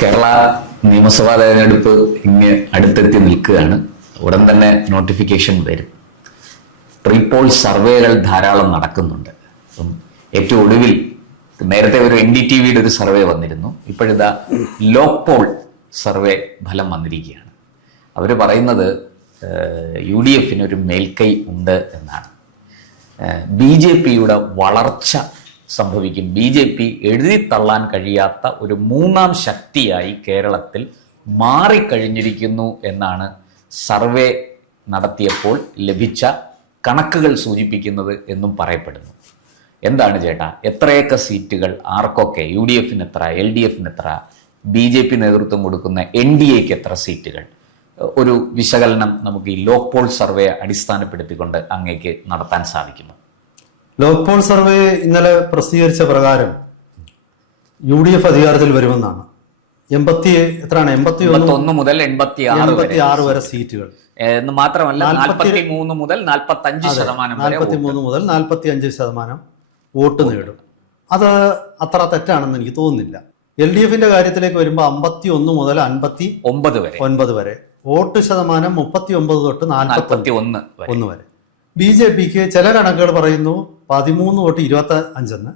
കേരള നിയമസഭാ തെരഞ്ഞെടുപ്പ് ഇങ്ങ് അടുത്തെത്തി നിൽക്കുകയാണ്. ഉടൻ തന്നെ നോട്ടിഫിക്കേഷൻ വരും. പ്രീപോൾ സർവേകൾ ധാരാളം നടക്കുന്നുണ്ട്. അപ്പം ഏറ്റവും ഒടുവിൽ നേരത്തെ ഒരു NDTVയുടെ ഒരു സർവേ വന്നിരുന്നു. ഇപ്പോഴിതാ ലോക് പോൾ സർവേ ഫലം വന്നിരിക്കുകയാണ്. അവർ പറയുന്നത് UDFന് ഒരു മേൽക്കൈ ഉണ്ട് എന്നാണ്. BJPയുടെ വളർച്ച സംഭവിക്കും. BJP എഴുതിത്തള്ളാൻ കഴിയാത്ത ഒരു മൂന്നാം ശക്തിയായി കേരളത്തിൽ മാറിക്കഴിഞ്ഞിരിക്കുന്നു എന്നാണ് സർവേ നടത്തിയപ്പോൾ ലഭിച്ച കണക്കുകൾ സൂചിപ്പിക്കുന്നത് എന്നും പറയപ്പെടുന്നു. എന്താണ് ചേട്ടാ, എത്രയൊക്കെ സീറ്റുകൾ ആർക്കൊക്കെ, UDFന് എത്ര, LDFന് എത്ര, BJP നേതൃത്വം കൊടുക്കുന്ന NDAക്ക് എത്ര സീറ്റുകൾ, ഒരു വിശകലനം നമുക്ക് ഈ ലോക് പോൾ സർവേ അടിസ്ഥാനപ്പെടുത്തിക്കൊണ്ട് അങ്ങേക്ക് നടത്താൻ സാധിക്കുമോ? ലോക് പോൾ സർവേ ഇന്നലെ പ്രസിദ്ധീകരിച്ച പ്രകാരം UDF അധികാരത്തിൽ വരുമെന്നാണ്. 81 മുതൽ 86 വരെ സീറ്റുകൾ എന്ന് മാത്രമല്ല 43 മുതൽ 45% മുതൽ 45% വോട്ട് നേടും. അത് അത്ര തെറ്റാണെന്ന് എനിക്ക് തോന്നുന്നില്ല. LDFന്റെ കാര്യത്തിലേക്ക് വരുമ്പോൾ 51 മുതൽ 59 വരെ വോട്ട് ശതമാനം 39 തൊട്ട് 41 വരെ. BJPക്ക് ചില കണക്കുകൾ പറയുന്നു 13 തൊട്ട് 25,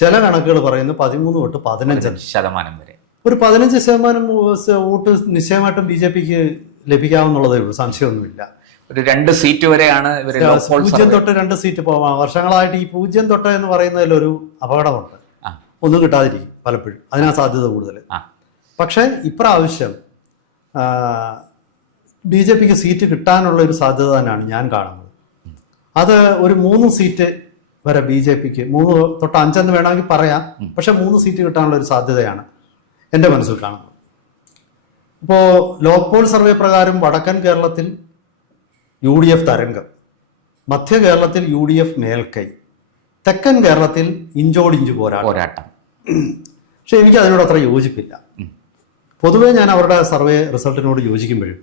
ചില കണക്കുകൾ പറയുന്നു 13 തൊട്ട് 15% വരെ. ഒരു 15% വോട്ട് നിശ്ചയമായിട്ടും BJPക്ക് ലഭിക്കാവുന്നതേ ഉള്ളൂ, സംശയമൊന്നുമില്ല. ഒരു 2 സീറ്റ് വരെയാണ് 0 തൊട്ട് 2 സീറ്റ് പോവാം. വർഷങ്ങളായിട്ട് ഈ 0 തൊട്ട് എന്ന് പറയുന്നതിലൊരു അപകടമുണ്ട്. ഒന്നും കിട്ടാതിരിക്കും പലപ്പോഴും, അതിനാ സാധ്യത കൂടുതൽ. പക്ഷെ ഇപ്രാവശ്യം BJPക്ക് സീറ്റ് കിട്ടാനുള്ള ഒരു സാധ്യത തന്നെയാണ് ഞാൻ കാണുന്നത്. അത് ഒരു 3 സീറ്റ് വരെ BJPക്ക്, 3 തൊട്ട് 5 എന്ന് വേണമെങ്കിൽ പറയാം. പക്ഷെ 3 സീറ്റ് കിട്ടാനുള്ള ഒരു സാധ്യതയാണ് എൻ്റെ മനസ്സിൽ കാണുന്നത്. ഇപ്പോൾ ലോക് പോൾ സർവേ പ്രകാരം വടക്കൻ കേരളത്തിൽ UDF തരംഗം, മധ്യ കേരളത്തിൽ UDF മേൽക്കൈ, തെക്കൻ കേരളത്തിൽ ഇഞ്ചോടിഞ്ച് പോരാട്ടം. പക്ഷെ എനിക്ക് അതിനോട് അത്ര യോജിപ്പില്ല. പൊതുവെ ഞാൻ അവരുടെ സർവേ റിസൾട്ടിനോട് യോജിക്കുമ്പോഴും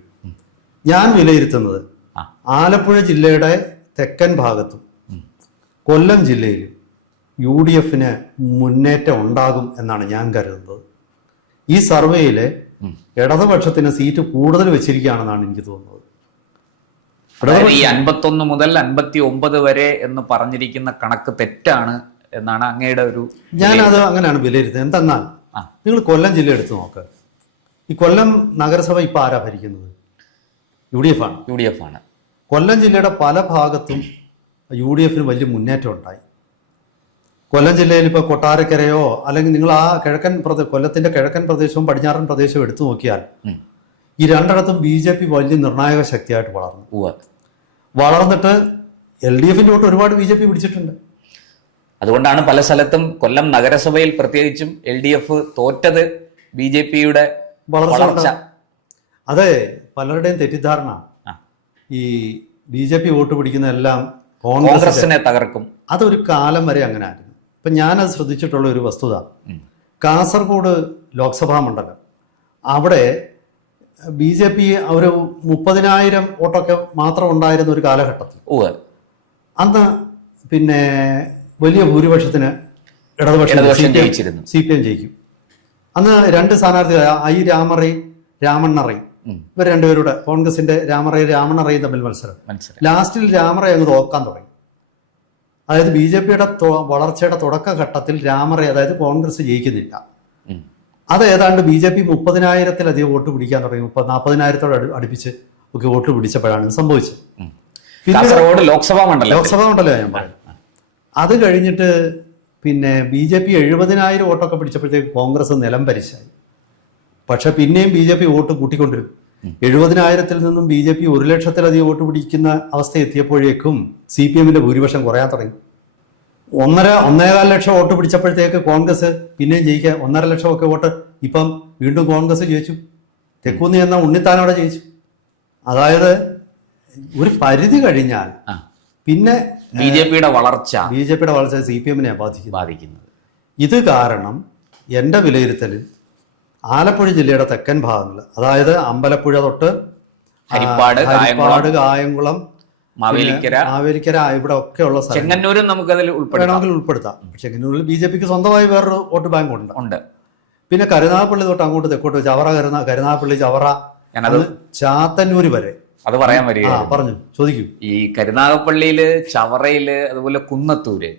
ഞാൻ വിലയിരുത്തുന്നത് ആലപ്പുഴ ജില്ലയുടെ തെക്കൻ ഭാഗത്തും കൊല്ലം ജില്ലയിലും UDFന് മുന്നേറ്റം ഉണ്ടാകും എന്നാണ് ഞാൻ കരുതുന്നത്. ഈ സർവേയിലെ ഇടതുപക്ഷത്തിന് സീറ്റ് കൂടുതൽ വെച്ചിരിക്കുകയാണെന്നാണ് എനിക്ക് തോന്നുന്നത്. ഈ 51 മുതൽ 59 വരെ എന്ന് പറഞ്ഞിരിക്കുന്ന കണക്ക് തെറ്റാണ് എന്നാണ് അങ്ങയുടെ ഒരു... ഞാനത് അങ്ങനെയാണ് വിലയിരുത്തുന്നത്. എന്തെന്നാൽ നിങ്ങൾ കൊല്ലം ജില്ല എടുത്തു നോക്ക്. ഈ കൊല്ലം നഗരസഭ ഇപ്പൊ ആരാ ഭരിക്കുന്നത്? UDF ആണ്. കൊല്ലം ജില്ലയുടെ പല ഭാഗത്തും UDFന് വലിയ മുന്നേറ്റം ഉണ്ടായി. കൊല്ലം ജില്ലയിൽ ഇപ്പോൾ കൊട്ടാരക്കരയോ അല്ലെങ്കിൽ നിങ്ങൾ ആ കൊല്ലത്തിന്റെ കിഴക്കൻ പ്രദേശവും പടിഞ്ഞാറൻ പ്രദേശവും എടുത്തു നോക്കിയാൽ ഈ രണ്ടിടത്തും BJP വലിയ നിർണായക ശക്തിയായിട്ട് വളർന്നിട്ട് LDFന്റെ വോട്ട് ഒരുപാട് BJP പിടിച്ചിട്ടുണ്ട്. അതുകൊണ്ടാണ് പല സ്ഥലത്തും കൊല്ലം നഗരസഭയിൽ പ്രത്യേകിച്ചും LDF തോറ്റത് BJPയുടെ വളർച്ച. അതെ, പലരുടെയും തെറ്റിദ്ധാരണ ഈ BJP വോട്ട് പിടിക്കുന്ന എല്ലാം കോൺഗ്രസിനെ തകർക്കും. അതൊരു കാലം വരെ അങ്ങനെ ആയിരുന്നു. ഇപ്പൊ ഞാനത് ശ്രദ്ധിച്ചിട്ടുള്ള ഒരു വസ്തുത, കാസർഗോഡ് ലോക്സഭാ മണ്ഡലം, അവിടെ BJP ഒരു 30,000 വോട്ടൊക്കെ മാത്രം ഉണ്ടായിരുന്ന ഒരു കാലഘട്ടത്തിൽ അന്ന് പിന്നെ വലിയ ഭൂരിപക്ഷത്തിന് ഇടതുപക്ഷം CPM ജയിക്കും. അന്ന് 2 സ്ഥാനാർത്ഥികൾ, രാമണ്ണറയും ഇവർ രണ്ടുപേരുടെ, കോൺഗ്രസിന്റെ രാമണ്ണറയും തമ്മിൽ മത്സരം. ലാസ്റ്റിൽ രാമറേ അങ്ങ് തോക്കാൻ തുടങ്ങി. അതായത് BJPയുടെ വളർച്ചയുടെ തുടക്കഘട്ടത്തിൽ രാമറേ, അതായത് കോൺഗ്രസ് ജയിക്കുന്നില്ല. അത് ഏതാണ്ട് BJP 30,000-ലധികം വോട്ട് പിടിക്കാൻ തുടങ്ങി. 40,000-ഓട് അടുപ്പിച്ച് ഒക്കെ വോട്ട് പിടിച്ചപ്പോഴാണ് സംഭവിച്ചത്. ലോക്സഭാ മണ്ഡലം ഞാൻ പറയുന്നത്. അത് കഴിഞ്ഞിട്ട് പിന്നെ BJP 70,000 വോട്ടൊക്കെ പിടിച്ചപ്പോഴത്തേക്ക് കോൺഗ്രസ് നിലം പരിശായി. പക്ഷെ പിന്നെയും BJP വോട്ട് കൂട്ടിക്കൊണ്ടിരുന്നു. 70,000-ൽ നിന്നും BJP 1,00,000-ലധികം വോട്ട് പിടിക്കുന്ന അവസ്ഥ എത്തിയപ്പോഴേക്കും CPMന്റെ ഭൂരിപക്ഷം കുറയാൻ തുടങ്ങി. 1.5 ലക്ഷം വോട്ട് പിടിച്ചപ്പോഴത്തേക്ക് കോൺഗ്രസ് പിന്നെയും ജയിക്കാൻ 1.5 ലക്ഷം ഒക്കെ വോട്ട്. ഇപ്പം വീണ്ടും കോൺഗ്രസ് ജയിച്ചു. തെക്കൂന്നി എന്ന ഉണ്ണിത്താനോടെ ജയിച്ചു. അതായത് ഒരു പരിധി കഴിഞ്ഞാൽ പിന്നെ BJPയുടെ വളർച്ച CPMനെ ബാധിക്കുന്നത്. ഇത് കാരണം എൻ്റെ വിലയിരുത്തലിൽ ആലപ്പുഴ ജില്ലയുടെ തെക്കൻ ഭാഗങ്ങൾ, അതായത് അമ്പലപ്പുഴ തൊട്ട് ഹരിപ്പാട്, കായംകുളം, മാവേലിക്കര ഇവിടെ ഒക്കെ ഉള്ള ചെങ്ങന്നൂരും നമുക്കതിൽ വേണമെങ്കിൽ ഉൾപ്പെടുത്താം. ചെങ്ങന്നൂരിൽ BJPക്ക് സ്വന്തമായി വേറൊരു വോട്ട് ബാങ്ക് ഉണ്ട്. പിന്നെ കരുനാഗപ്പള്ളി തൊട്ട് അങ്ങോട്ട് തെക്കോട്ട് ചവറ കരുനാഗപ്പള്ളി ചവറ ഞാനത് ചാത്തന്നൂര് വരെ. അത് പറയാൻ വരിക. പറഞ്ഞു, ചോദിക്കൂ. ഈ കരുനാഗപ്പള്ളിയില്, ചവറയില്, അതുപോലെ കുന്നത്തൂര്,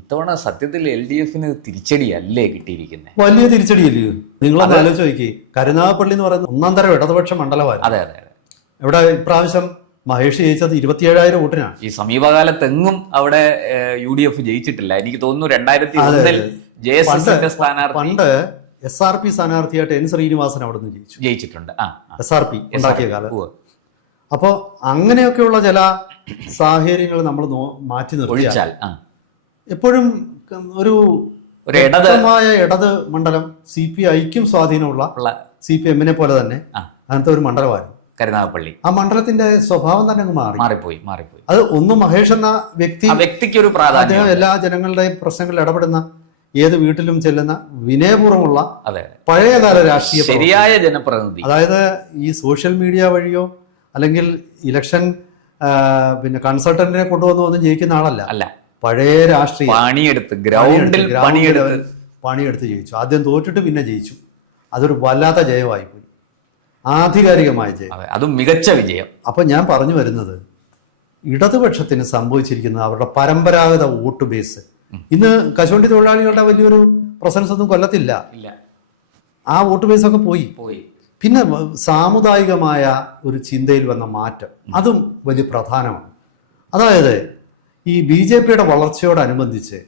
ഇത്തവണ സത്യത്തിൽ LDF തിരിച്ചടിയല്ലേ കിട്ടിയിരിക്കുന്നത്? വലിയ തിരിച്ചടിയല്ലേ? നിങ്ങളൊന്ന് ആലോചിച്ച് നോക്കി. കരുനാഗപ്പള്ളി എന്ന് പറയുന്നത് ഒന്നാം തരം ഇടതുപക്ഷ മണ്ഡലമായിരുന്നു. അതെ അതെ അതെ. ഇവിടെ ഇപ്രാവശ്യം മഹേഷ് ജയിച്ചത് 27,000 വോട്ടിനാണ്. ഈ സമീപകാലത്തെങ്ങും അവിടെ UDF ജയിച്ചിട്ടില്ല. എനിക്ക് തോന്നുന്നു 2001 JSSന്റെ സ്ഥാനാർത്ഥി പണ്ട് SRP സ്ഥാനാർത്ഥിയായിട്ട് N ശ്രീനിവാസൻ അവിടെ നിന്ന് ജയിച്ചിട്ടുണ്ട്. SRP ഉണ്ടാക്കിയ കാലം. അപ്പോ അങ്ങനെയൊക്കെയുള്ള ചില സാഹചര്യങ്ങൾ നമ്മൾ മാറ്റി നിർത്തിയാൽ എപ്പോഴും ഒരു വ്യക്തമായ ഇടത് മണ്ഡലം CPIക്കും സ്വാധീനമുള്ള CPM പോലെ തന്നെ അങ്ങനത്തെ ഒരു മണ്ഡലമായിരുന്നു കരുനാഗപ്പള്ളി. ആ മണ്ഡലത്തിന്റെ സ്വഭാവം തന്നെ അങ്ങ് മാറിപ്പോയി. അത് ഒന്നും മഹേഷ് എന്ന വ്യക്തിക്ക് ഒരു പ്രാധാന്യം, എല്ലാ ജനങ്ങളുടെയും പ്രശ്നങ്ങളിൽ ഇടപെടുന്ന, ഏത് വീട്ടിലും ചെല്ലുന്ന വിനയപൂർവ്വമുള്ള പഴയകാല രാഷ്ട്രീയ ശരിയായ ജനപ്രതിനിധി. അതായത് ഈ സോഷ്യൽ മീഡിയ വഴിയോ അല്ലെങ്കിൽ ഇലക്ഷൻ പിന്നെ കൺസൾട്ടന്റിനെ കൊണ്ടുവന്ന് ജയിക്കുന്ന ആളല്ല. പഴയ രാഷ്ട്രീയ ഗ്രൗണ്ടിൽ പണിയെടുത്ത് ജയിച്ചു. ആദ്യം തോറ്റിട്ട് പിന്നെ ജയിച്ചു. അതൊരു വല്ലാത്ത ജയമായിപ്പോയി, ആധികാരികമായ ജയം, അതും മികച്ച വിജയം. അപ്പൊ ഞാൻ പറഞ്ഞു വരുന്നത്, ഇടതുപക്ഷത്തിന് സംഭവിച്ചിരിക്കുന്നത് അവരുടെ പരമ്പരാഗത വോട്ട് ബേസ്. ഇന്ന് കശുവണ്ടി തൊഴിലാളികളുടെ വലിയൊരു പ്രസൻസ് ഒന്നും കൊല്ലത്തില്ല. ആ വോട്ട് ബേസ് ഒക്കെ പോയി. പിന്നെ സാമുദായികമായ ഒരു ചിന്തയിൽ വന്ന മാറ്റം, അതും വലിയ പ്രധാനമാണ്. അതായത് ഈ BJPയുടെ വളർച്ചയോടനുബന്ധിച്ച്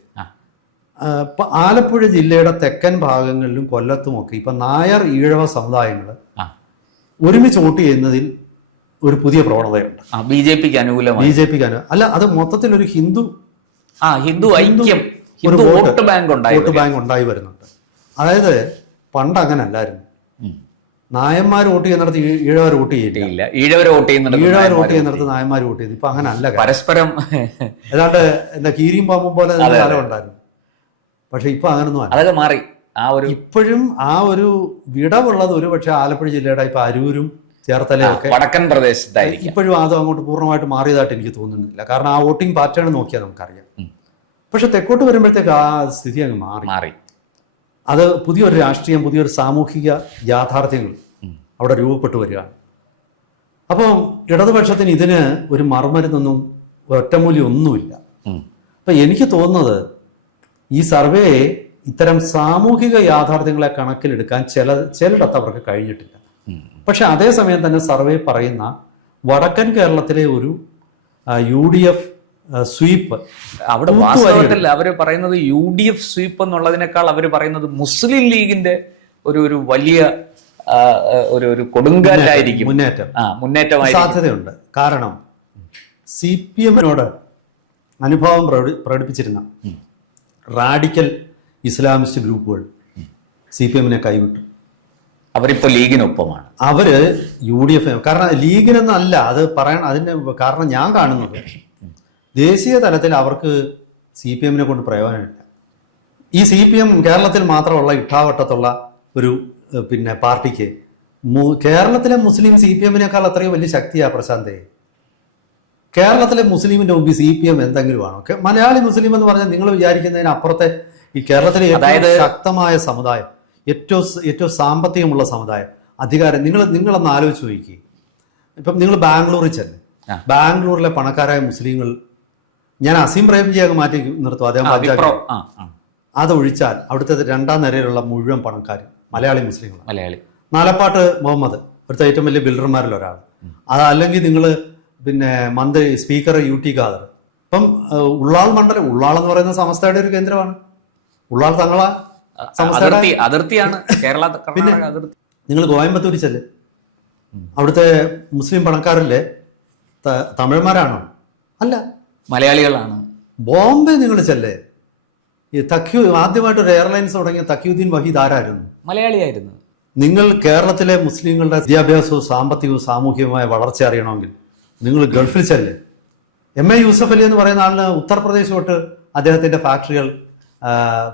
ആലപ്പുഴ ജില്ലയുടെ തെക്കൻ ഭാഗങ്ങളിലും കൊല്ലത്തുമൊക്കെ ഇപ്പൊ നായർ ഈഴവ സമുദായങ്ങൾ ഒരുമിച്ച് വോട്ട് ചെയ്യുന്നതിൽ ഒരു പുതിയ പ്രവണതയുണ്ട്. BJPക്ക് അനുകൂലം അല്ല, അത് മൊത്തത്തിൽ ഒരു ഹിന്ദു ഐക്യം, ഒരു വോട്ട് ബാങ്ക് ഉണ്ടായി വരുന്നുണ്ട്. അതായത് പണ്ട് അങ്ങനെ അല്ലായിരുന്നു. നായന്മാർ വോട്ട് ചെയ്യുന്നിടത്ത് ഈഴവർ വോട്ട് ചെയ്യില്ല, ഈഴവർ വോട്ട് ചെയ്യുന്നിടത്ത് നായന്മാർ വോട്ട് ചെയ്തു. ഇപ്പൊ അങ്ങനെ അല്ല, പരസ്പരം ഏതാണ്ട് എന്താ കീരിയും പാമ്പും പോലെ കാലം ഉണ്ടായിരുന്നു. പക്ഷെ ഇപ്പൊ അങ്ങനൊന്നും അതൊക്കെ മാറി. ഇപ്പോഴും ആ ഒരു വിടവുള്ളത് ഒരു പക്ഷെ ആലപ്പുഴ ജില്ലയുടെ ഇപ്പൊ അരൂരും ചേർത്തലയൊക്കെ വടക്കൻ പ്രദേശത്തായിരിക്കും. ഇപ്പോഴും അത് അങ്ങോട്ട് പൂർണ്ണമായിട്ട് മാറിയതായിട്ട് എനിക്ക് തോന്നുന്നില്ല. കാരണം ആ വോട്ടിംഗ് പാറ്റേൺ നോക്കിയാൽ നമുക്കറിയാം. പക്ഷെ തെക്കോട്ട് വരുമ്പോഴത്തേക്ക് ആ സ്ഥിതി അങ്ങ് മാറി. അത് പുതിയൊരു രാഷ്ട്രീയം, പുതിയൊരു സാമൂഹിക യാഥാർത്ഥ്യങ്ങൾ അവിടെ രൂപപ്പെട്ടു വരികയാണ്. അപ്പം ഇടതുപക്ഷത്തിന് ഇതിന് ഒരു മറുമരുന്നൊന്നും ഒറ്റമൂല്യം ഒന്നുമില്ല. അപ്പൊ എനിക്ക് തോന്നുന്നത് ഈ സർവേ ഇത്തരം സാമൂഹിക യാഥാർത്ഥ്യങ്ങളെ കണക്കിലെടുക്കാൻ ചിലയിടത്ത് അവർക്ക് കഴിഞ്ഞിട്ടില്ല. പക്ഷെ അതേസമയം തന്നെ സർവേ പറയുന്ന വടക്കൻ കേരളത്തിലെ ഒരു UDF സ്വീപ്പ്, അവിടെ വാസ്തവത്തിൽ അവർ പറയുന്നത് UDF സ്വീപ്പ് എന്നുള്ളതിനേക്കാൾ അവർ പറയുന്നത് മുസ്ലിം ലീഗിന്റെ ഒരു വലിയ ഒരു കൊടുങ്കാറ്റായിരിക്കും, മുന്നേറ്റമായി സാധ്യതയുണ്ട്. കാരണം CPM-നോട് അനുഭാവം പ്രകടിപ്പിച്ചിരുന്ന റാഡിക്കൽ ഇസ്ലാമിസ്റ്റ് ഗ്രൂപ്പുകൾ CPM-നെ കൈവിട്ടു. അവരിപ്പോ ലീഗിനൊപ്പമാണ്. അവര് UDF, കാരണം ലീഗിനൊന്നല്ല അത് പറയാൻ. അതിന് കാരണം ഞാൻ കാണുന്നത് ദേശീയ തലത്തിൽ അവർക്ക് CPM-നെ കൊണ്ട് പ്രയോജനമില്ല. ഈ CPM കേരളത്തിൽ മാത്രമുള്ള ഇട്ടാവട്ടത്തുള്ള ഒരു പിന്നെ പാർട്ടിക്ക് കേരളത്തിലെ മുസ്ലിം CPM-നേക്കാൾ അത്രയും വലിയ ശക്തിയാ പ്രശാന്തേ. കേരളത്തിലെ മുസ്ലിമിന്റെ മുമ്പിൽ CPM എന്തെങ്കിലുമാണോ? മലയാളി മുസ്ലിം എന്ന് പറഞ്ഞാൽ നിങ്ങൾ വിചാരിക്കുന്നതിന് അപ്പുറത്തെ ഈ കേരളത്തിലെ ഏറ്റവും ശക്തമായ സമുദായം, ഏറ്റവും സാമ്പത്തികമുള്ള സമുദായം, അധികാരം. നിങ്ങളൊന്ന് ആലോചിച്ച് നോക്കി. ഇപ്പം നിങ്ങൾ ബാംഗ്ലൂരിൽ ചെല്ലും, ബാംഗ്ലൂരിലെ പണക്കാരായ മുസ്ലിങ്ങൾ, ഞാൻ അസീം പ്രേംജി അങ്ങ് മാറ്റി നിർത്തും, അദ്ദേഹം അതൊഴിച്ചാൽ അവിടുത്തെ രണ്ടാം നിരയിലുള്ള മുഴുവൻ പണക്കാർ മലയാളി മുസ്ലിങ്ങളാണ്. നാലപ്പാട്ട് മുഹമ്മദ് ഇവിടുത്തെ ഏറ്റവും വലിയ ബിൽഡർമാരിൽ ഒരാൾ. അതല്ലെങ്കിൽ നിങ്ങൾ പിന്നെ മന്ത്രി സ്പീക്കർ UT ഖാദർ. ഇപ്പം ഉള്ളാൾ മണ്ഡലം, ഉള്ളാൾ എന്ന് പറയുന്ന സമസ്തയുടെ ഒരു കേന്ദ്രമാണ്. ഉള്ളാൾ തങ്ങളെ അതിർത്തിയാണ് കേരള. പിന്നെ നിങ്ങൾ കോയമ്പത്തൂർ ചെല്ല്, അവിടുത്തെ മുസ്ലിം പണക്കാരല്ലേ തമിഴന്മാരാണോ? അല്ല, മലയാളികളാണ്. ബോംബെ നിങ്ങൾ ചെല്ലേ, ഈ ആദ്യമായിട്ട് ഒരു എയർലൈൻസ് തുടങ്ങിയ തഖിയുദ്ദീൻ വഹീദ് ആരായിരുന്നു? മലയാളിയായിരുന്നു. നിങ്ങൾ കേരളത്തിലെ മുസ്ലിങ്ങളുടെ വിദ്യാഭ്യാസവും സാമ്പത്തികവും സാമൂഹികവുമായ വളർച്ച അറിയണമെങ്കിൽ നിങ്ങൾ ഗൾഫിൽ ചെല്ലേ. MA യൂസഫ് അലി എന്ന് പറയുന്ന ആളിന് ഉത്തർപ്രദേശ് തൊട്ട് അദ്ദേഹത്തിന്റെ ഫാക്ടറികൾ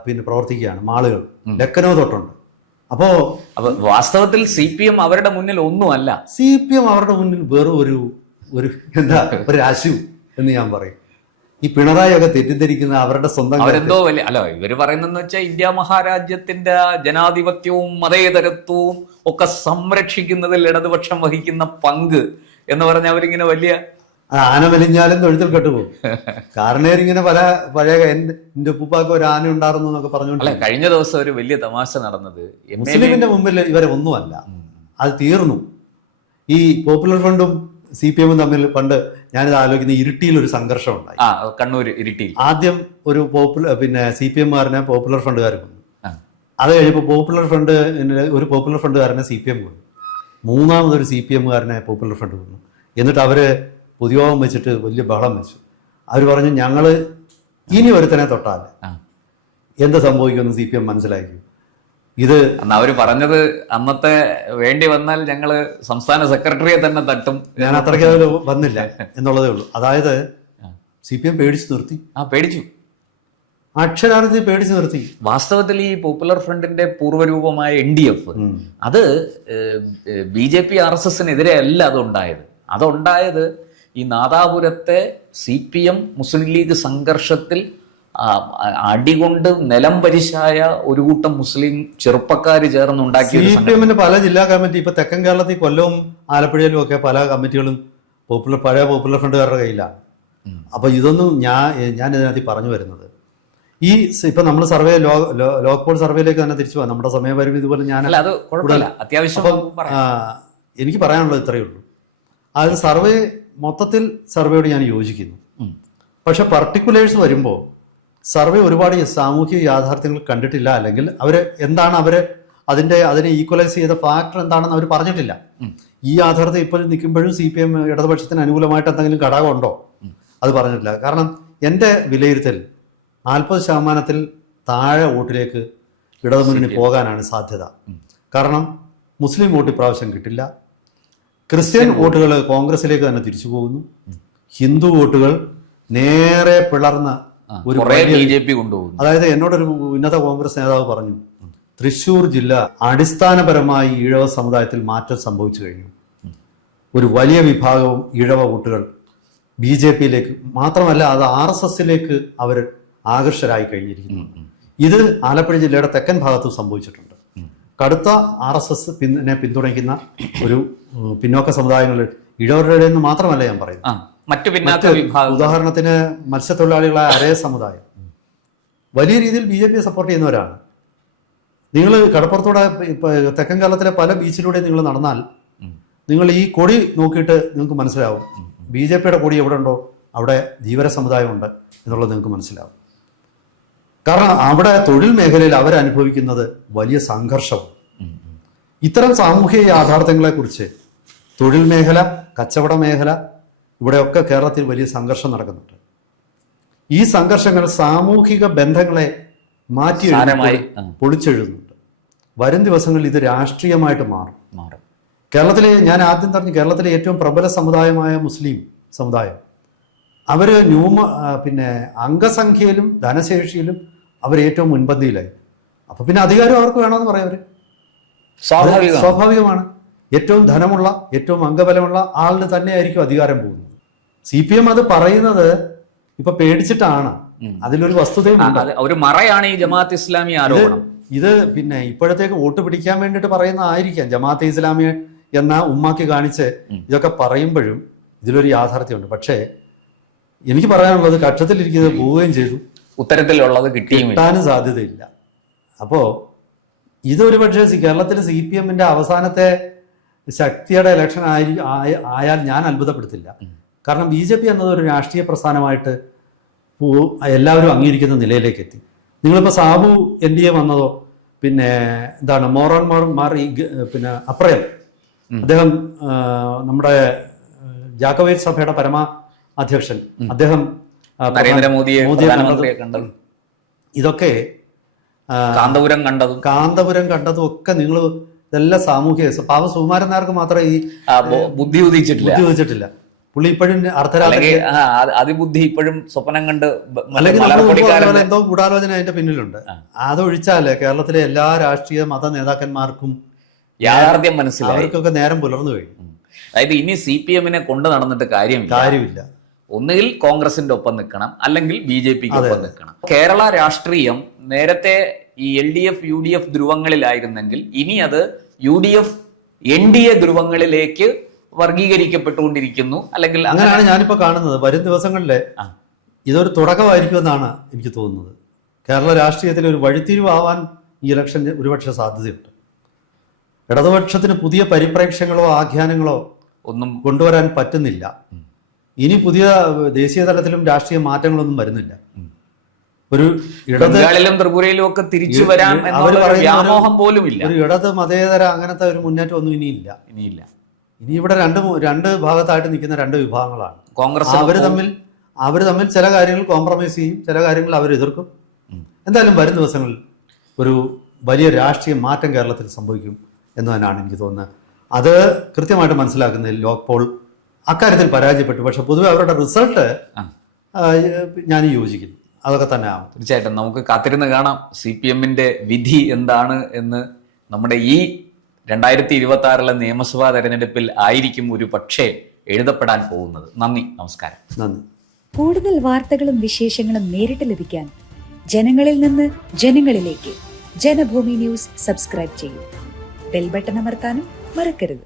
പിന്നെ പ്രവർത്തിക്കുകയാണ്, മാളുകൾ ലക്നൗ തൊട്ടുണ്ട്. അപ്പോ വാസ്തവത്തിൽ CPM അവരുടെ മുന്നിൽ ഒന്നുമല്ല. CPM അവരുടെ മുന്നിൽ വെറും ഒരു എന്താ ഒരു അശു എന്ന് ഞാൻ പറയും. ഈ പിണറായി ഒക്കെ തെറ്റിദ്ധരിക്കുന്ന അവരുടെ സ്വന്തം അവരെന്തോ വലിയ അല്ല ഇവര് പറയുന്നതെന്ന് വെച്ചാൽ ഇന്ത്യ മഹാരാജ്യത്തിന്റെ ജനാധിപത്യവും മതേതരത്വവും ഒക്കെ സംരക്ഷിക്കുന്നതിൽ ഇടതുപക്ഷം വഹിക്കുന്ന പങ്ക് എന്ന് പറഞ്ഞ അവരിങ്ങനെ വലിയ ആന വലിഞ്ഞാലും തൊഴുത്തിൽ കെട്ടുപോകും. കാരണവരിങ്ങനെ പല പഴയ എന്റെ ഉപ്പാക്ക് ഒരു ആന ഉണ്ടായിരുന്നു എന്നൊക്കെ പറഞ്ഞുകൊണ്ട് അല്ല കഴിഞ്ഞ ദിവസം ഒരു വലിയ തമാശ നടന്നത് മുസ്ലിമിന്റെ മുമ്പിൽ ഇവരെ ഒന്നുമല്ല, അത് തീർന്നു. ഈ പോപ്പുലർ ഫ്രണ്ടും CPM തമ്മിൽ പണ്ട് ഞാനിത് ആലോചിക്കുന്ന ഇരിട്ടിയിൽ ഒരു സംഘർഷം ഉണ്ടായി. കണ്ണൂർ ഇരിട്ടിയിൽ ആദ്യം ഒരു CPM-കാരനെ പോപ്പുലർ ഫ്രണ്ടുകാർ കൊന്നു. അത് കഴിയുമ്പോൾ ഒരു പോപ്പുലർ ഫ്രണ്ടുകാരനെ CPM കൊന്നു. മൂന്നാമതൊരു CPM-കാരനെ പോപ്പുലർ ഫ്രണ്ട് കൊന്നു. എന്നിട്ട് അവര് പൊതുയോഗം വെച്ചിട്ട് വലിയ ബഹളം വെച്ചു. അവർ പറഞ്ഞു ഞങ്ങള് ഇനി ഒരുത്തനെ തൊട്ടാൽ എന്ത് സംഭവിക്കുമെന്ന് CPM മനസ്സിലാക്കി. ഇത് അവര് പറഞ്ഞത് അന്നത്തെ വേണ്ടി വന്നാൽ ഞങ്ങള് സംസ്ഥാന സെക്രട്ടറിയെ തന്നെ തട്ടും. ഞാൻ അത്രയ്ക്ക് അതിൽ വന്നില്ല എന്നുള്ളതേ ഉള്ളൂ. അതായത് CPM പേടിച്ചു നിർത്തി. പേടിച്ചു, അക്ഷരാർത്ഥത്തിൽ പേടിച്ചു നിർത്തി. വാസ്തവത്തിൽ ഈ പോപ്പുലർ ഫ്രണ്ടിന്റെ പൂർവ്വരൂപമായ NDF അത് BJP RSSനെതിരെ അല്ല അതുണ്ടായത് ഈ നാദാപുരത്തെ CPM മുസ്ലിം ലീഗ് സംഘർഷത്തിൽ അടികൊണ്ട് നിലം പരിശായ ഒരു കൂട്ടം മുസ്ലിം ചെറുപ്പക്കാർ ചേർന്നുണ്ടാക്കിയ CPM-ന്റെ പല ജില്ലാ കമ്മിറ്റി ഇപ്പൊ തെക്കൻ കേരളത്തിൽ കൊല്ലവും ആലപ്പുഴയിലും ഒക്കെ പല കമ്മിറ്റികളും പഴയ പോപ്പുലർ ഫ്രണ്ടുകാരുടെ കയ്യിലാണ്. അപ്പൊ ഇതൊന്നും ഞാൻ ഇതിനകത്ത് പറഞ്ഞു വരുന്നത് ഈ ഇപ്പൊ നമ്മൾ സർവേ ലോക് പോൾ സർവേയിലേക്ക് തന്നെ തിരിച്ചു പോകാം. നമ്മുടെ സമയപരിധി ഇതുപോലെ എനിക്ക് പറയാനുള്ളത് ഇത്രയേ ഉള്ളൂ. അതായത് സർവേ മൊത്തത്തിൽ സർവേയോട് ഞാൻ യോജിക്കുന്നു. പക്ഷെ പർട്ടിക്കുലേഴ്സ് വരുമ്പോൾ സർവേ ഒരുപാട് സാമൂഹിക യാഥാർത്ഥ്യങ്ങൾ കണ്ടിട്ടില്ല, അല്ലെങ്കിൽ അതിനെ ഈക്വലൈസ് ചെയ്ത ഫാക്ടർ എന്താണെന്ന് അവർ പറഞ്ഞിട്ടില്ല. ഈ യാഥാർത്ഥ്യം ഇപ്പോൾ നിൽക്കുമ്പോഴും CPM ഇടതുപക്ഷത്തിന് അനുകൂലമായിട്ട് എന്തെങ്കിലും ഘടകമുണ്ടോ അത് പറഞ്ഞിട്ടില്ല. കാരണം എൻ്റെ വിലയിരുത്തൽ 40% താഴെ വോട്ടിലേക്ക് ഇടതുമുന്നണി പോകാനാണ് സാധ്യത. കാരണം മുസ്ലിം വോട്ട് ഇപ്രാവശ്യം കിട്ടില്ല, ക്രിസ്ത്യൻ വോട്ടുകൾ കോൺഗ്രസിലേക്ക് തന്നെ തിരിച്ചു പോകുന്നു, ഹിന്ദു വോട്ടുകൾ നേരെ പിളർന്ന ഒരു BJP കൊണ്ടുപോകുന്നു. അതായത് എന്നോടൊരു ഉന്നത കോൺഗ്രസ് നേതാവ് പറഞ്ഞു, തൃശ്ശൂർ ജില്ല അടിസ്ഥാനപരമായി ഈഴവ സമുദായത്തിൽ മാറ്റം സംഭവിച്ചു കഴിഞ്ഞു. ഒരു വലിയ വിഭാഗവും ഈഴവ വോട്ടുകൾ BJP-യിലേക്ക് മാത്രമല്ല അത് RSSലേക്ക് അവർ ആകർഷകരായി കഴിഞ്ഞിരിക്കുന്നു. ഇത് ആലപ്പുഴ ജില്ലയുടെ തെക്കൻ ഭാഗത്തും സംഭവിച്ചിട്ടുണ്ട്. കടുത്ത RSS പിന്തുണയ്ക്കുന്ന ഒരു പിന്നോക്ക സമുദായങ്ങളിൽ ഇഴവരുടെ എന്ന് മാത്രമല്ല ഞാൻ പറയുന്നത്, ഉദാഹരണത്തിന് മത്സ്യത്തൊഴിലാളികളായ അരേ സമുദായം വലിയ രീതിയിൽ BJP-യെ സപ്പോർട്ട് ചെയ്യുന്നവരാണ്. നിങ്ങൾ കടപ്പുറത്തൂടെ തെക്കൻ കേരളത്തിലെ പല ബീച്ചിലൂടെ നിങ്ങൾ നടന്നാൽ നിങ്ങൾ ഈ കൊടി നോക്കിയിട്ട് നിങ്ങൾക്ക് മനസ്സിലാവും BJP-യുടെ കൊടി എവിടെ ഉണ്ടോ അവിടെ ധീവര സമുദായമുണ്ട് എന്നുള്ളത് നിങ്ങൾക്ക് മനസ്സിലാവും. കാരണം അവിടെ തൊഴിൽ മേഖലയിൽ അവരനുഭവിക്കുന്നത് വലിയ സംഘർഷവും. ഇത്തരം സാമൂഹിക യാഥാർത്ഥ്യങ്ങളെക്കുറിച്ച് തൊഴിൽ മേഖല, കച്ചവട മേഖല, ഇവിടെയൊക്കെ കേരളത്തിൽ വലിയ സംഘർഷം നടക്കുന്നുണ്ട്. ഈ സംഘർഷങ്ങൾ സാമൂഹിക ബന്ധങ്ങളെ മാറ്റി പൊളിച്ചെഴുതുന്നുണ്ട്. വരും ദിവസങ്ങളിൽ ഇത് രാഷ്ട്രീയമായിട്ട് മാറും. കേരളത്തിലെ ഞാൻ ആദ്യം പറഞ്ഞു, കേരളത്തിലെ ഏറ്റവും പ്രബല സമുദായമായ മുസ്ലിം സമുദായം അവര് അംഗസംഖ്യയിലും ധനശേഷിയിലും അവർ ഏറ്റവും മുൻപന്തിയിലായി. അപ്പൊ പിന്നെ അധികാരം അവർക്ക് വേണമെന്ന് പറയാം. അവര് സ്വാഭാവികമാണ്. ഏറ്റവും ധനമുള്ള ഏറ്റവും അംഗബലമുള്ള ആളിന് തന്നെയായിരിക്കും അധികാരം പോകുന്നത്. CPM അത് പറയുന്നത് ഇപ്പൊ പേടിച്ചിട്ടാണ്. അതിലൊരു വസ്തുതയും ഒരു മറയാണ് ഈ ജമാഅത്ത് ഇസ്ലാമി ആരോപണം. ഇത് ഇപ്പോഴത്തേക്ക് വോട്ട് പിടിക്കാൻ വേണ്ടിയിട്ട് പറയുന്നതായിരിക്കാം. ജമാഅത്തെ ഇസ്ലാമി എന്ന ഉമ്മാക്കി കാണിച്ച് ഇതൊക്കെ പറയുമ്പോഴും ഇതിലൊരു യാഥാർത്ഥ്യമുണ്ട്. പക്ഷേ എനിക്ക് പറയാനുള്ളത് കക്ഷത്തിലിരിക്കുന്നത് പോവുകയും ചെയ്തു, ഉത്തരത്തിലുള്ളത് കിട്ടാനും സാധ്യതയില്ല. അപ്പോ ഇതൊരു പക്ഷേ കേരളത്തിൽ CPM-ന്റെ അവസാനത്തെ ശക്തിയുടെ ഇലക്ഷൻ ആയാൽ ഞാൻ അത്ഭുതപ്പെടുത്തില്ല. കാരണം BJP എന്നത് ഒരു രാഷ്ട്രീയ പ്രസ്ഥാനമായിട്ട് എല്ലാവരും അംഗീകരിക്കുന്ന നിലയിലേക്ക് എത്തി. നിങ്ങളിപ്പോൾ സാബു NDA വന്നതോ അപ്രയം അദ്ദേഹം നമ്മുടെ ജാക്കോബൈറ്റ് സഭയുടെ അധ്യക്ഷൻ അദ്ദേഹം നരേന്ദ്രമോദിയെ ഇതൊക്കെ കാന്തപുരം കണ്ടതും ഒക്കെ നിങ്ങൾ ഇതെല്ലാം സാമൂഹിക പാവ സുകുമാരൻ നായർക്ക് മാത്രമേ ഈ ബുദ്ധി ഉദിച്ചിട്ടില്ല. പുള്ളി ഇപ്പോഴും അർദ്ധരാത്രി അതിബുദ്ധി ഇപ്പോഴും സ്വപ്നം കണ്ട് അല്ലെങ്കിൽ എന്തോ ഗൂഢാലോചന അതിന്റെ പിന്നിലുണ്ട്. അതൊഴിച്ചാല് കേരളത്തിലെ എല്ലാ രാഷ്ട്രീയ മത നേതാക്കന്മാർക്കും യാഥാർത്ഥ്യം മനസ്സിലായി, അവർക്കൊക്കെ നേരം പുലർന്നു കഴിഞ്ഞു. അതായത് ഇനി CPM-നെ കൊണ്ട് നടന്നിട്ട് കാര്യമില്ല. ഒന്നുകിൽ കോൺഗ്രസിന്റെ ഒപ്പം നിൽക്കണം, അല്ലെങ്കിൽ BJPക്ക് ഒപ്പം നിൽക്കണം. കേരള രാഷ്ട്രീയം നേരത്തെ ഈ LDF UDF ധ്രുവങ്ങളിലായിരുന്നെങ്കിൽ ഇനി അത് UDF NDA ധ്രുവങ്ങളിലേക്ക് വർഗീകരിക്കപ്പെട്ടുകൊണ്ടിരിക്കുന്നു. അല്ലെങ്കിൽ അങ്ങനെയാണ് ഞാനിപ്പോ കാണുന്നത്. വരും ദിവസങ്ങളിലെ ഇതൊരു തുടക്കമായിരിക്കുമെന്നാണ് എനിക്ക് തോന്നുന്നത്. കേരള രാഷ്ട്രീയത്തിൽ ഒരു വഴിത്തിരിവാവാൻ ഈ ഇലക്ഷൻ ഒരുപക്ഷെ സാധ്യതയുണ്ട്. ഇടതുപക്ഷത്തിന് പുതിയ പരിപ്രേക്ഷ്യങ്ങളോ ആഖ്യാനങ്ങളോ ഒന്നും കൊണ്ടുവരാൻ പറ്റുന്നില്ല. ഇനി പുതിയ ദേശീയ തലത്തിലും രാഷ്ട്രീയ മാറ്റങ്ങളൊന്നും വരുന്നില്ല. ഒരു ബംഗാളിലും ത്രിപുരയിലും ഒക്കെ തിരിച്ചു വരാം എന്നുള്ള വ്യാമോഹം പോലും ഇല്ല. ഒരു ഇടത് മതേതര അങ്ങനത്തെ ഒരു മുന്നേറ്റം ഒന്നും ഇനിയില്ല. ഇനി ഇവിടെ രണ്ട് ഭാഗത്തായിട്ട് നിൽക്കുന്ന രണ്ട് വിഭാഗങ്ങളാണ്. കോൺഗ്രസ് അവർ തമ്മിൽ ചില കാര്യങ്ങൾ കോംപ്രമൈസ് ചെയ്യും, ചില കാര്യങ്ങൾ അവർ എതിർക്കും. എന്തായാലും വരും ദിവസങ്ങളിൽ ഒരു വലിയ രാഷ്ട്രീയ മാറ്റം കേരളത്തിൽ സംഭവിക്കും എന്ന് തന്നെയാണ് എനിക്ക് തോന്നുന്നത്. അത് കൃത്യമായിട്ട് മനസ്സിലാക്കുന്നതിൽ ലോക് പോൾ അക്കാര്യത്തിൽ പരാജയപ്പെട്ടു. പക്ഷെ പൊതുവെ അവരുടെ റിസൾട്ട് ഞാൻ യോജിക്കുന്നു. അതൊക്കെ തന്നെയാണ്. തീർച്ചയായിട്ടും നമുക്ക് കാത്തിരുന്ന് കാണാം CPM-ന്റെ വിധി എന്താണ് എന്ന്. നമ്മുടെ ഈ 2026 നിയമസഭാ തെരഞ്ഞെടുപ്പിൽ ആയിരിക്കും ഒരു പക്ഷേ എഴുതപ്പെടാൻ പോകുന്നത്. നന്ദി, നമസ്കാരം. നന്ദി. കൂടുതൽ വാർത്തകളും വിശേഷങ്ങളും നേരിട്ട് ലഭിക്കാൻ ജനങ്ങളിൽ നിന്ന് ജനങ്ങളിലേക്ക് ജനഭൂമി ന്യൂസ് സബ്സ്ക്രൈബ് ചെയ്യൂ. ബെൽ ബട്ടൺ അമർത്താനും മറക്കരുത്.